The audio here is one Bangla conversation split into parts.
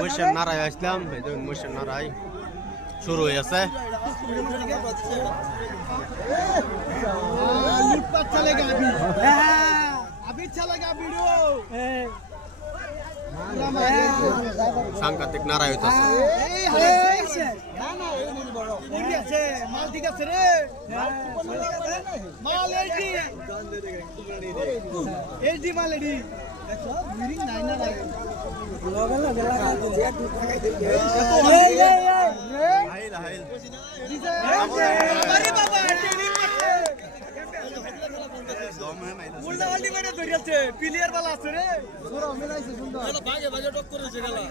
মহিষের নারায় আসলাম, মহিষের নারায় শুরু হয়ে আছে। সাংঘাতিক নারায় হইতেছে। মাল ঠিক আছে রে, মাল এইডি মাল এডি প্লেয়ার বালা আছে রে, ভাগে ভাগে টক করেছে গেলা।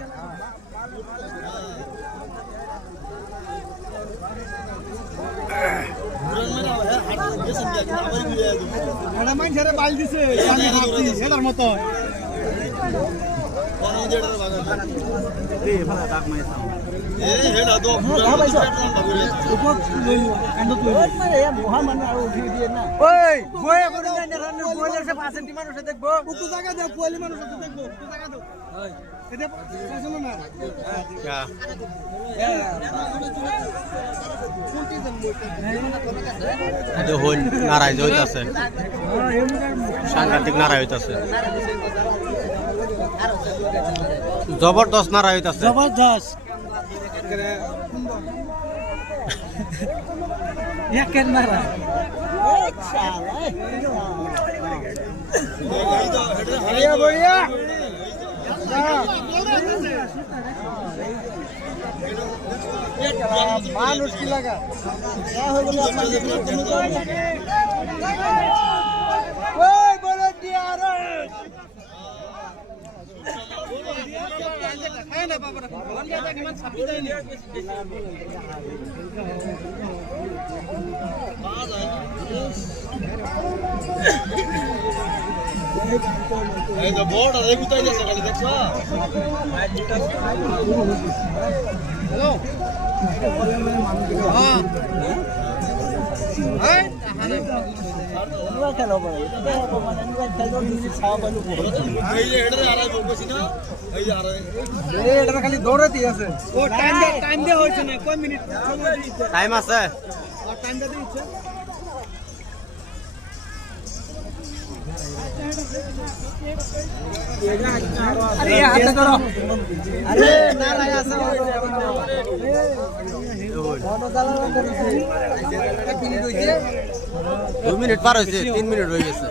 বাইল দিছে এটার মতো নারায় হইতাছে, সাংঘাতিক নারায় হইতাছে, জবরদস্ত নারায় হইতাছে, জবরদস্ত। মানুষ কি লাগা বোর্ড দেখছো। খালি দৌড়াতেই আছে, টাইম দেওয়া হয়েছে না, কয় মিনিট টাইম আছে, টাইম দিতে ইচ্ছে। দুই মিনিট পার হয়েছে, 3 মিনিট হয়ে গেছে।